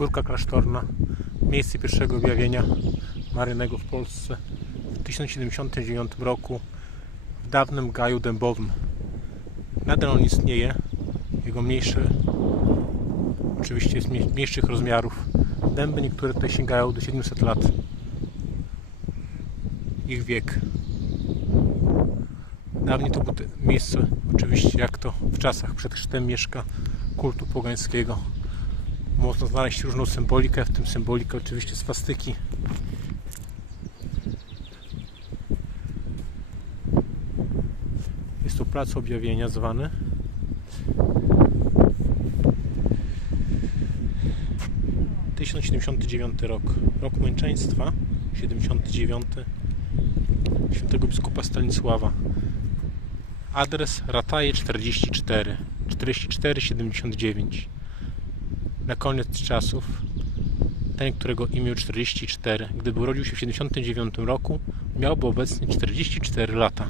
Górka Klasztorna, miejsce pierwszego objawienia maryjnego w Polsce w 1079 roku w dawnym gaju dębowym. Nadal on istnieje. Jego mniejszy, oczywiście jest mniej- mniejszych rozmiarów. Dęby niektóre tutaj sięgają do 700 lat. Ich wiek. Dawniej to było miejsce, oczywiście jak to w czasach przed chrztem mieszka kultu pogańskiego. Można znaleźć różną symbolikę, w tym symbolikę oczywiście swastyki. Jest to plac objawienia zwany. Tysiąc siedemdziesiąty dziewiąty rok. Rok męczeństwa. 79. Świętego biskupa Stanisława. Adres Rataje 44 44 79. Na koniec czasów ten, którego imię 44, gdyby urodził się w 79 roku, miałby obecnie 44 lata.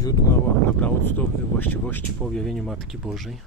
źródła nabrało cudownych właściwości po objawieniu Matki Bożej.